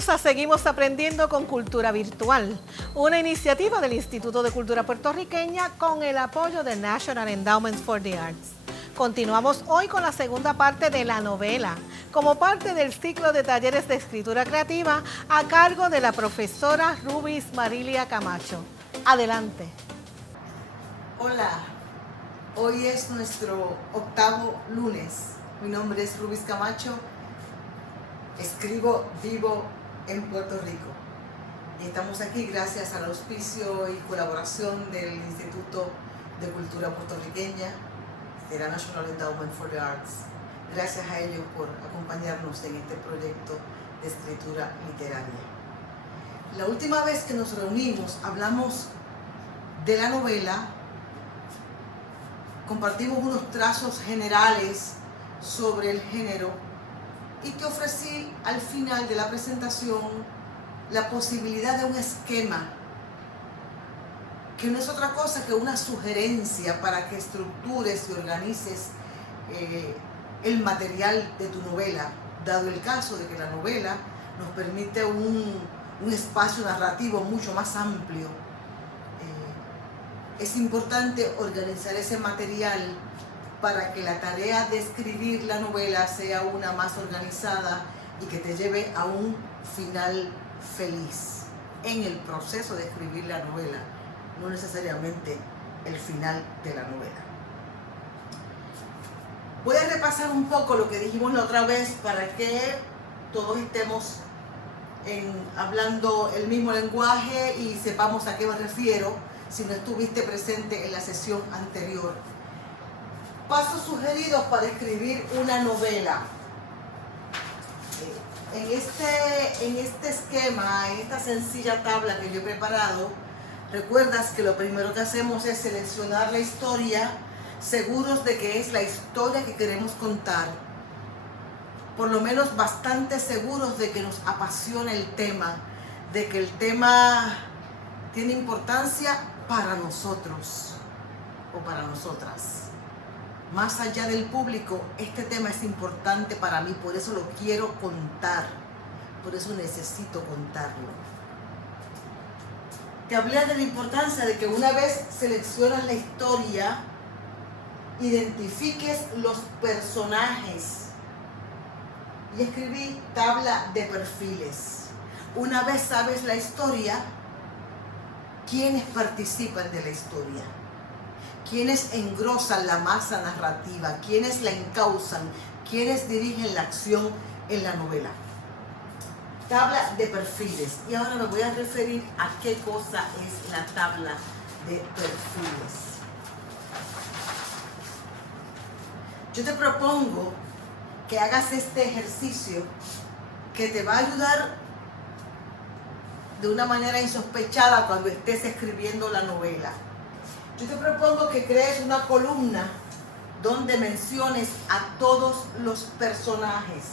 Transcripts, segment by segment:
Bienvenidos a Seguimos Aprendiendo con Cultura Virtual, una iniciativa del Instituto de Cultura Puertorriqueña con el apoyo del National Endowment for the Arts. Continuamos hoy con la segunda parte de la novela, como parte del ciclo de talleres de escritura creativa a cargo de la profesora Rubis Marilia Camacho. Adelante. Hola, hoy es nuestro octavo lunes. Mi nombre es Rubis Camacho. Escribo, vivo en Puerto Rico y estamos aquí gracias al auspicio y colaboración del Instituto de Cultura Puertorriqueña, de la National Endowment for the Arts. Gracias a ellos por acompañarnos en este proyecto de escritura literaria. La última vez que nos reunimos hablamos de la novela, compartimos unos trazos generales sobre el género y te ofrecí al final de la presentación la posibilidad de un esquema, que no es otra cosa que una sugerencia para que estructures y organices el material de tu novela, dado el caso de que la novela nos permite un espacio narrativo mucho más amplio. Es importante organizar ese material para que la tarea de escribir la novela sea una más organizada y que te lleve a un final feliz en el proceso de escribir la novela, no necesariamente el final de la novela. Voy a repasar un poco lo que dijimos la otra vez para que todos estemos hablando el mismo lenguaje y sepamos a qué me refiero si no estuviste presente en la sesión anterior. Pasos sugeridos para escribir una novela. En este esquema, en esta sencilla tabla que yo he preparado, recuerdas que lo primero que hacemos es seleccionar la historia, seguros de que es la historia que queremos contar. Por lo menos bastante seguros de que nos apasiona el tema, de que el tema tiene importancia para nosotros o para nosotras. Más allá del público, este tema es importante para mí, por eso lo quiero contar, por eso necesito contarlo. Te hablé de la importancia de que una vez seleccionas la historia, identifiques los personajes y escribí tabla de perfiles. Una vez sabes la historia, ¿quiénes participan de la historia? ¿Quiénes engrosan la masa narrativa? ¿Quiénes la encausan? ¿Quiénes dirigen la acción en la novela? Tabla de perfiles. Y ahora me voy a referir a qué cosa es la tabla de perfiles. Yo te propongo que hagas este ejercicio que te va a ayudar de una manera insospechada cuando estés escribiendo la novela. Yo te propongo que crees una columna donde menciones a todos los personajes.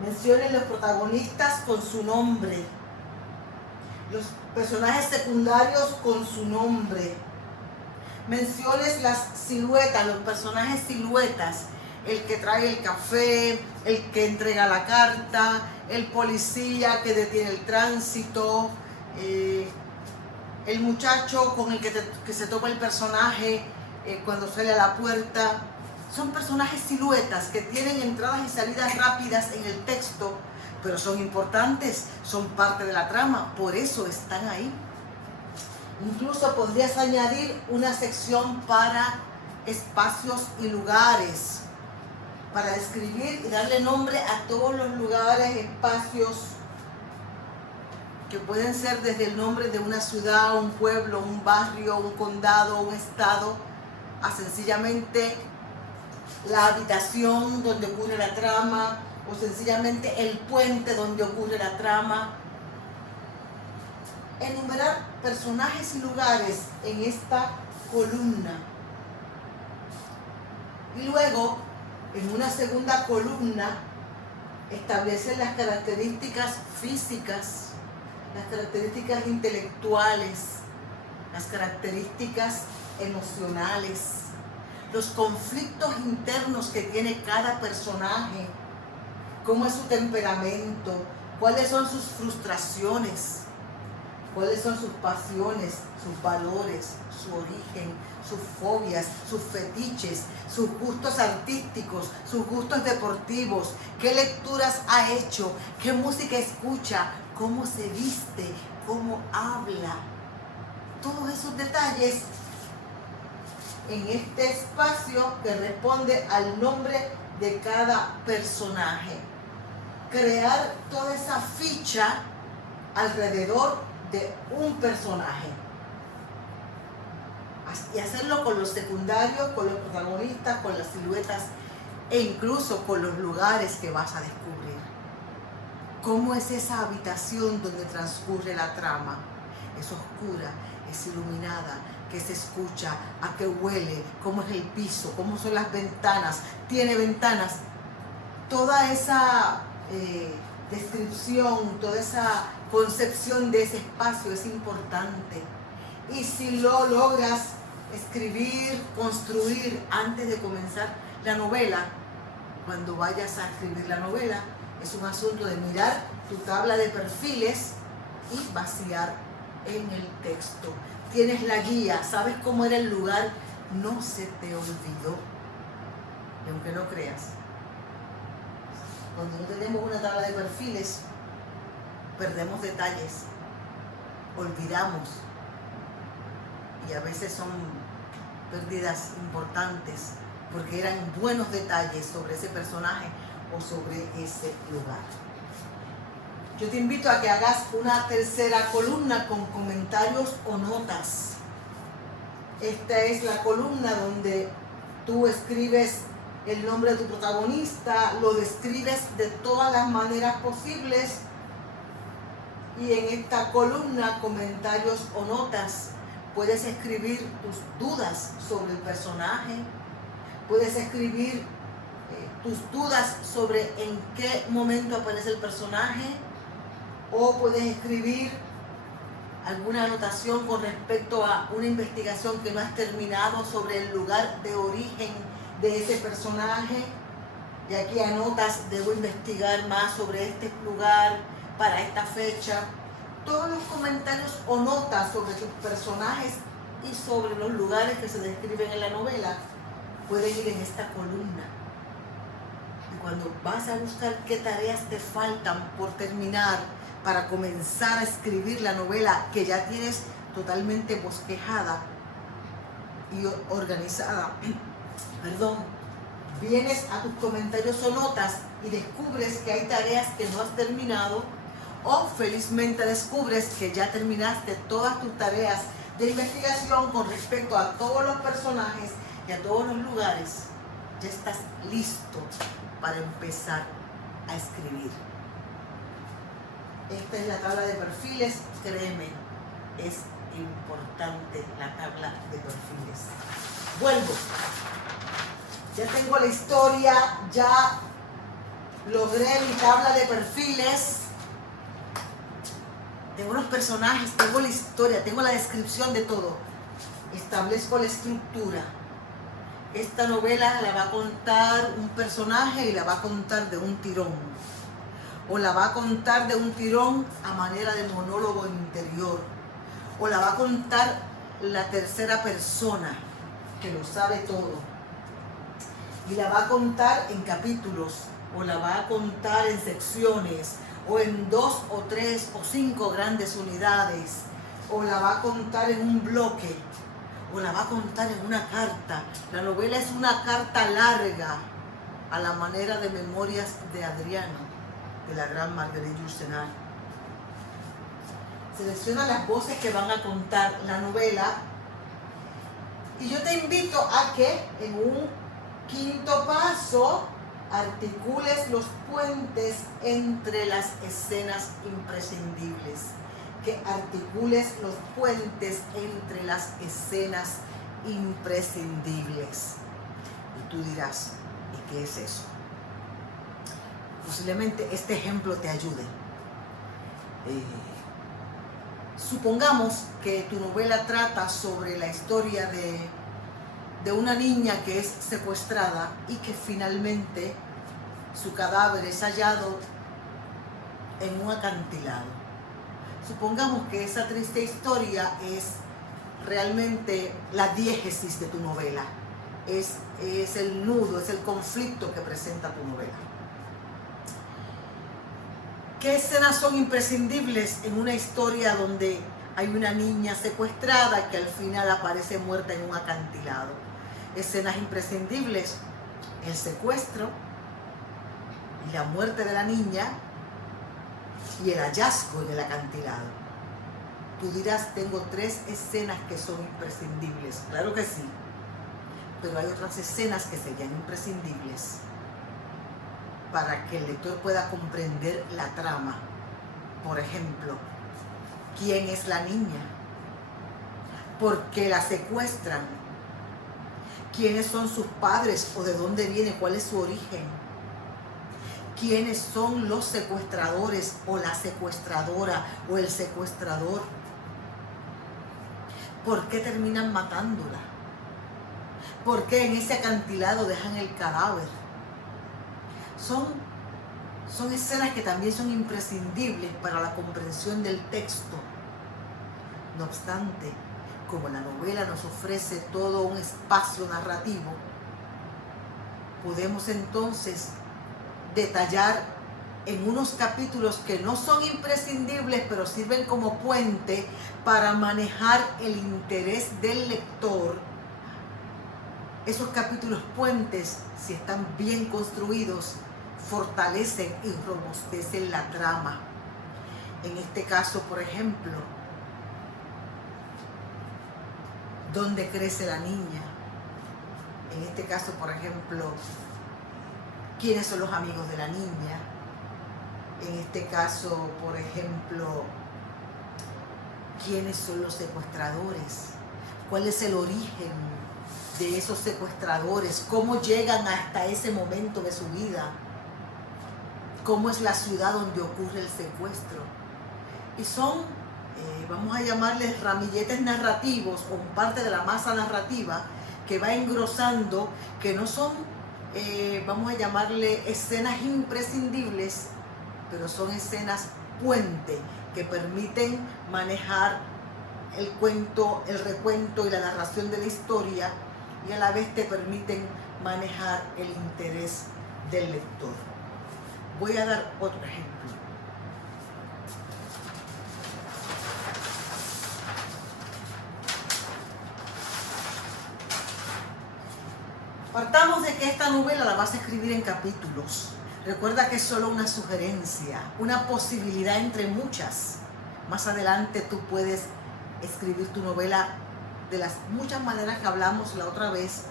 Menciones los protagonistas con su nombre, los personajes secundarios con su nombre. Menciones las siluetas, los personajes siluetas, el que trae el café, el que entrega la carta, el policía que detiene el tránsito, el muchacho con el que se topa el personaje cuando sale a la puerta. Son personajes siluetas que tienen entradas y salidas rápidas en el texto, pero son importantes, son parte de la trama, por eso están ahí. Incluso podrías añadir una sección para espacios y lugares, para describir y darle nombre a todos los lugares, espacios, que pueden ser desde el nombre de una ciudad, un pueblo, un barrio, un condado, un estado, a sencillamente la habitación donde ocurre la trama, o sencillamente el puente donde ocurre la trama. Enumerar personajes y lugares en esta columna. Y luego, en una segunda columna, establecer las características físicas, las características intelectuales, las características emocionales, los conflictos internos que tiene cada personaje, cómo es su temperamento, cuáles son sus frustraciones, cuáles son sus pasiones, sus valores, su origen, sus fobias, sus fetiches, sus gustos artísticos, sus gustos deportivos, qué lecturas ha hecho, qué música escucha, cómo se viste, cómo habla. Todos esos detalles en este espacio que responde al nombre de cada personaje. Crear toda esa ficha alrededor de un personaje. Y hacerlo con los secundarios, con los protagonistas, con las siluetas e incluso con los lugares que vas a descubrir. ¿Cómo es esa habitación donde transcurre la trama? Es oscura, es iluminada, qué se escucha, a qué huele, cómo es el piso, cómo son las ventanas, tiene ventanas. Toda esa descripción, toda esa concepción de ese espacio es importante. Y si lo logras escribir, construir antes de comenzar la novela, cuando vayas a escribir la novela, es un asunto de mirar tu tabla de perfiles y vaciar en el texto. Tienes la guía, sabes cómo era el lugar, no se te olvidó. Y aunque no creas, cuando no tenemos una tabla de perfiles, perdemos detalles, olvidamos, y a veces son pérdidas importantes porque eran buenos detalles sobre ese personaje o sobre ese lugar. Yo te invito a que hagas una tercera columna con comentarios o notas. Esta es la columna donde tú escribes el nombre de tu protagonista, lo describes de todas las maneras posibles, y en esta columna, comentarios o notas, puedes escribir tus dudas sobre el personaje, puedes escribir tus dudas sobre en qué momento aparece el personaje, o puedes escribir alguna anotación con respecto a una investigación que no has terminado sobre el lugar de origen de ese personaje. Y aquí anotas, debo investigar más sobre este lugar para esta fecha. Todos los comentarios o notas sobre tus personajes y sobre los lugares que se describen en la novela pueden ir en esta columna. Y cuando vas a buscar qué tareas te faltan por terminar para comenzar a escribir la novela que ya tienes totalmente bosquejada y organizada, vienes a tus comentarios o notas y descubres que hay tareas que no has terminado, o felizmente descubres que ya terminaste todas tus tareas de investigación con respecto a todos los personajes y a todos los lugares. Ya estás listo para empezar a escribir. Esta es la tabla de perfiles, créeme, es importante la tabla de perfiles. Vuelvo. Ya tengo la historia, ya logré mi tabla de perfiles. Tengo los personajes, tengo la historia, tengo la descripción de todo. Establezco la estructura. Esta novela la va a contar un personaje y la va a contar de un tirón. O la va a contar de un tirón a manera de monólogo interior. O la va a contar la tercera persona, que lo sabe todo. Y la va a contar en capítulos, o la va a contar en secciones, o en 2 o 3 o 5 grandes unidades, o la va a contar en un bloque, o la va a contar en una carta. La novela es una carta larga, a la manera de Memorias de Adriano, de la gran Marguerite Yourcenar. Selecciona las voces que van a contar la novela, y yo te invito a que en un quinto paso articules los puentes entre las escenas imprescindibles. Que articules los puentes entre las escenas imprescindibles. Y tú dirás, ¿y qué es eso? Posiblemente este ejemplo te ayude. Supongamos que tu novela trata sobre la historia de una niña que es secuestrada y que finalmente su cadáver es hallado en un acantilado. Supongamos que esa triste historia es realmente la diégesis de tu novela. Es el nudo, es el conflicto que presenta tu novela. ¿Qué escenas son imprescindibles en una historia donde hay una niña secuestrada que al final aparece muerta en un acantilado? Escenas imprescindibles: el secuestro y la muerte de la niña y el hallazgo en el acantilado. Tú dirás, tengo 3 escenas que son imprescindibles. Claro que sí, pero hay otras escenas que serían imprescindibles para que el lector pueda comprender la trama. Por ejemplo, ¿quién es la niña? ¿Por qué la secuestran? ¿Quiénes son sus padres o de dónde viene? ¿Cuál es su origen? ¿Quiénes son los secuestradores o la secuestradora o el secuestrador? ¿Por qué terminan matándola? ¿Por qué en ese acantilado dejan el cadáver? Son escenas que también son imprescindibles para la comprensión del texto. No obstante, como la novela nos ofrece todo un espacio narrativo, podemos entonces detallar en unos capítulos que no son imprescindibles, pero sirven como puente para manejar el interés del lector. Esos capítulos puentes, si están bien construidos, fortalecen y robustecen la trama. En este caso, por ejemplo, ¿dónde crece la niña? En este caso, por ejemplo, ¿quiénes son los amigos de la niña? En este caso, por ejemplo, ¿quiénes son los secuestradores? ¿Cuál es el origen de esos secuestradores? ¿Cómo llegan hasta ese momento de su vida? ¿Cómo es la ciudad donde ocurre el secuestro? Y son, vamos a llamarles ramilletes narrativos o parte de la masa narrativa que va engrosando, que no son, vamos a llamarle escenas imprescindibles, pero son escenas puente que permiten manejar el cuento, el recuento y la narración de la historia, y a la vez te permiten manejar el interés del lector. Voy a dar otro ejemplo. Partamos de que esta novela la vas a escribir en capítulos. Recuerda que es solo una sugerencia, una posibilidad entre muchas. Más adelante tú puedes escribir tu novela de las muchas maneras que hablamos la otra vez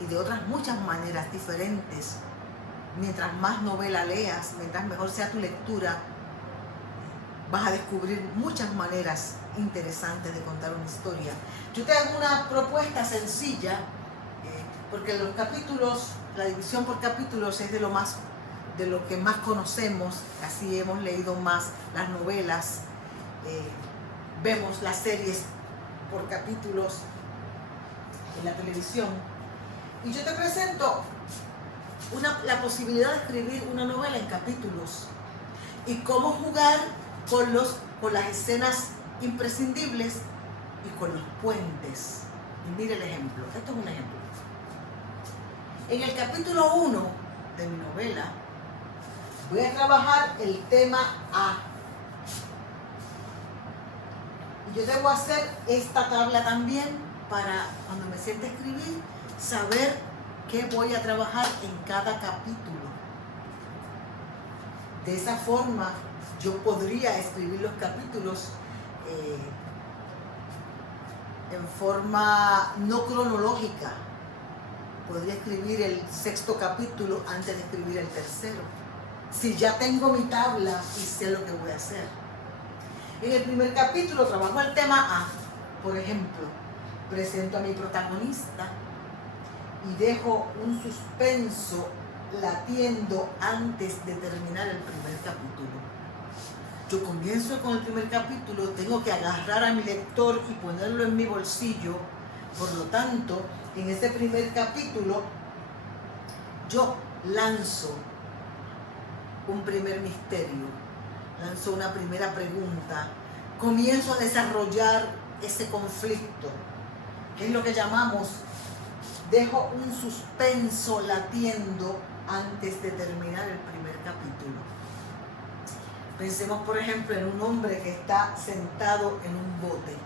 y de otras muchas maneras diferentes. Mientras más novela leas, mientras mejor sea tu lectura, vas a descubrir muchas maneras interesantes de contar una historia. Yo te hago una propuesta sencilla, porque los capítulos, la división por capítulos es de lo que más conocemos. Así hemos leído más las novelas, vemos las series por capítulos en la televisión. Y yo te presento la posibilidad de escribir una novela en capítulos y cómo jugar con las escenas imprescindibles y con los puentes. Y mire el ejemplo. Esto es un ejemplo. En el capítulo 1 de mi novela voy a trabajar el tema A. Y yo debo hacer esta tabla también para cuando me siente a escribir, saber qué voy a trabajar en cada capítulo. De esa forma yo podría escribir los capítulos en forma no cronológica. Podría escribir el 6º capítulo antes de escribir el 3º. Si ya tengo mi tabla y sé lo que voy a hacer. En el primer capítulo trabajo el tema A. Por ejemplo, presento a mi protagonista y dejo un suspenso latiendo antes de terminar el primer capítulo. Yo comienzo con el primer capítulo, tengo que agarrar a mi lector y ponerlo en mi bolsillo. Por lo tanto, en ese primer capítulo, yo lanzo un primer misterio. lanzo una primera pregunta, comienzo a desarrollar ese conflicto, que es lo que llamamos, dejo un suspenso latiendo antes de terminar el primer capítulo. Pensemos, por ejemplo, en un hombre que está sentado en un bote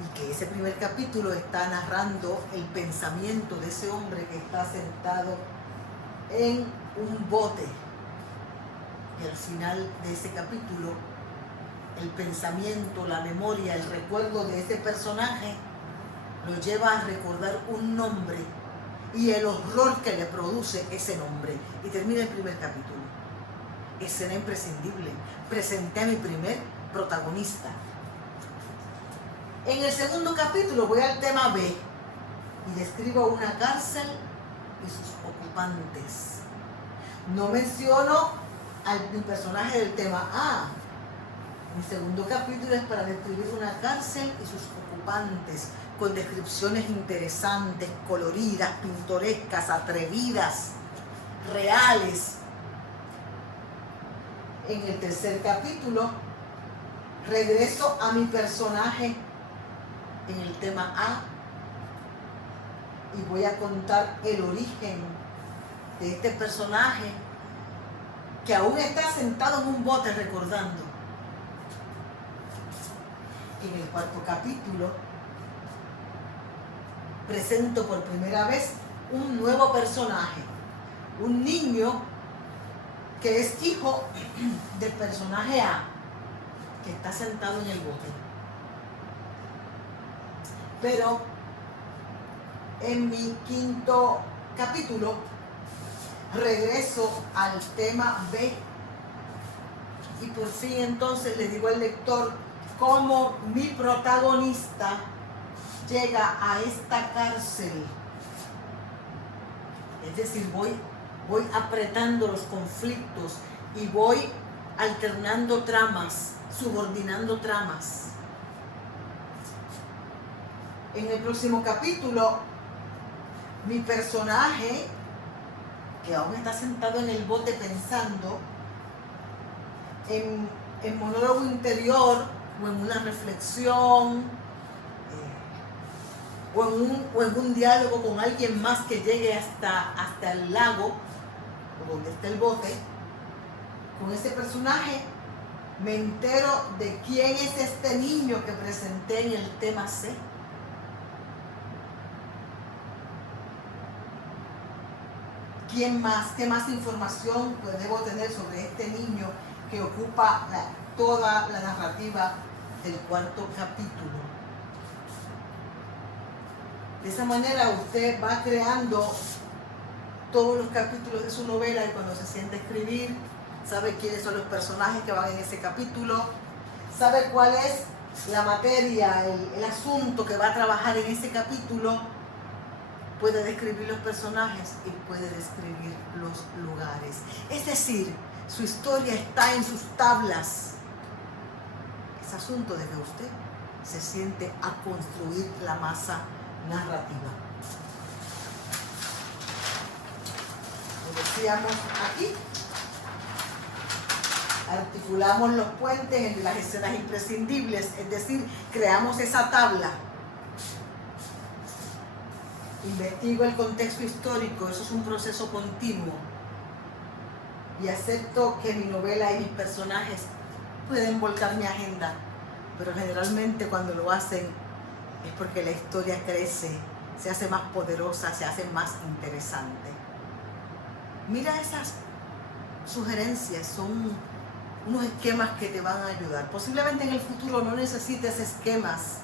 y que ese primer capítulo está narrando el pensamiento de ese hombre que está sentado en un bote. Y al final de ese capítulo, el pensamiento, la memoria, el recuerdo de ese personaje lo lleva a recordar un nombre y el horror que le produce ese nombre. Y termina el primer capítulo. Escena imprescindible. Presenté a mi primer protagonista. En el segundo capítulo voy al tema B y describo una cárcel y sus ocupantes. No menciono al personaje del tema A. Mi segundo capítulo es para describir una cárcel y sus ocupantes, con descripciones interesantes, coloridas, pintorescas, atrevidas, reales. En el tercer capítulo regreso a mi personaje en el tema A y voy a contar el origen de este personaje que aún está sentado en un bote recordando. En el cuarto capítulo presento por primera vez un nuevo personaje, un niño que es hijo del personaje A, que está sentado en el bote. Pero en mi quinto capítulo regreso al tema B y por fin entonces le digo al lector cómo mi protagonista llega a esta cárcel. Es decir, voy apretando los conflictos y voy alternando tramas, subordinando tramas. En el próximo capítulo, mi personaje, que aún está sentado en el bote pensando, en monólogo interior o en una reflexión o en un diálogo con alguien más que llegue hasta el lago o donde está el bote, con ese personaje me entero de quién es este niño que presenté en el tema C. ¿Quién más? ¿Qué más información debo tener sobre este niño que ocupa toda la narrativa del cuarto capítulo? De esa manera usted va creando todos los capítulos de su novela y cuando se siente a escribir, sabe quiénes son los personajes que van en ese capítulo, sabe cuál es la materia, el asunto que va a trabajar en ese capítulo, puede describir los personajes y puede describir los lugares. Es decir, su historia está en sus tablas. Es asunto de que usted se siente a construir la masa narrativa. Lo decíamos aquí, articulamos los puentes entre las escenas imprescindibles, es decir, creamos esa tabla. Investigo el contexto histórico, eso es un proceso continuo. Y acepto que mi novela y mis personajes pueden volcar mi agenda, pero generalmente cuando lo hacen es porque la historia crece, se hace más poderosa, se hace más interesante. Mira esas sugerencias, son unos esquemas que te van a ayudar. Posiblemente en el futuro no necesites esquemas,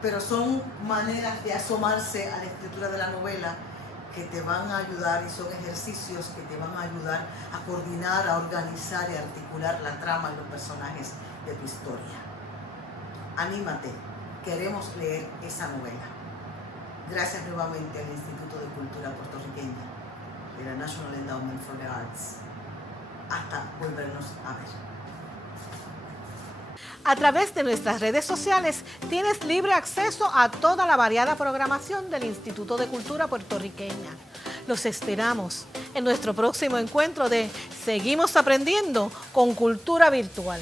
pero son maneras de asomarse a la escritura de la novela que te van a ayudar y son ejercicios que te van a ayudar a coordinar, a organizar y a articular la trama y los personajes de tu historia. Anímate, queremos leer esa novela. Gracias nuevamente al Instituto de Cultura Puertorriqueña de la National Endowment for the Arts. Hasta volvernos a ver. A través de nuestras redes sociales tienes libre acceso a toda la variada programación del Instituto de Cultura Puertorriqueña. Los esperamos en nuestro próximo encuentro de Seguimos Aprendiendo con Cultura Virtual.